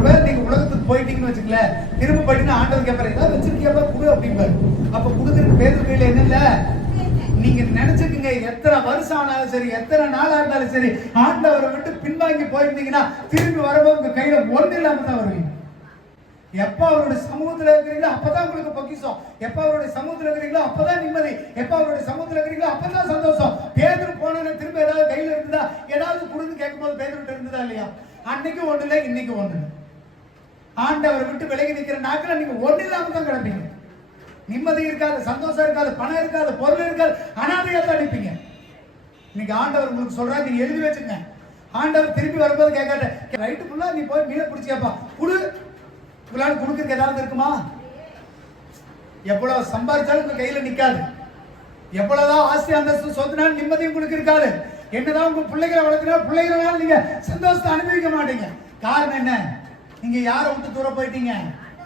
ஒருவேளை நீங்க உலகத்துக்கு போயிட்டீங்கன்னு வச்சுக்கல, திரும்ப போயிட்டீங்கன்னா ஆண்டவர் கேட்பாரு, ஏதாவது வச்சிருக்கியாப்பா குடு அப்படிம்பாரு. அப்ப குடுக்கறதுக்கு பேதர் கையில என்ன இல்ல? நீங்க நினைச்சுக்கீங்க, எத்தனை வருஷம் ஆனாலும் சரி, எத்தனை நாளா இருந்தாலும் சரி, ஆண்டவரை விட்டு பின்வாங்கி போயிருந்தீங்கன்னா திரும்பி வரும்போது உங்க கையில ஒண்ணு இல்லாம தான் வருவீங்க. எப்ப அவருடைய சமூகத்துல இருக்கிறீங்களோ அப்பதான் உங்களுக்கு பொக்கிஷம். எப்ப அவருடைய சமூகத்துல இருக்கிறீங்களோ அப்பதான் நிம்மதி. எப்ப அவருடைய சமூகத்துல இருக்கிறீங்களோ அப்பதான் சந்தோஷம். பேதுரு போனோன்னு திரும்ப ஏதாவது கையில இருந்ததா, ஏதாவது கொடுத்து கேட்கும் போது பேதுருட்ட இருந்ததா இல்லையா? அன்னைக்கு ஒண்ணு இல்லை, இன்னைக்கு ஒண்ணு இல்லை. ஆண்டவரை விட்டு விலகி நிக்கிற நாட்கள் நீங்க ஒண்ணு இல்லாம தான் கிடப்பீங்க. நிம்மதி இருக்காது, சந்தோஷம் இருக்காது, பணம் இருக்காது, பொருள் இருக்காது, அனாதையா தான் நிற்பீங்க. இன்னைக்கு ஆண்டவர் உங்களுக்கு சொல்றாரு, நீங்க எழுதி வச்சுங்க. ஆண்டவர் திருப்பி வரும்போது கேட்காட்ட, ரைட்டு ஃபுல்லா நீ போய் மீனை பிடிச்சியாப்பா குடு. உங்களால கொடுக்கறதுக்கு ஏதாவது இருக்குமா? எவ்வளவு சம்பாதிச்சாலும் உங்க கையில நிக்காது. எவ்வளவுதான் ஆஸ்தி அந்தஸ்து சொத்துனாலும் நிம்மதி உங்களுக்கு இருக்காது. என்னதான் உங்க பிள்ளைகளை வளர்க்கிறா, பிள்ளைகளால நீங்க சந்தோஷத்தை அனுபவிக்க மாட்டீங்க. காரணம் என்ன? நீங்க யாரை விட்டு தூரம் போயிட்டீங்க?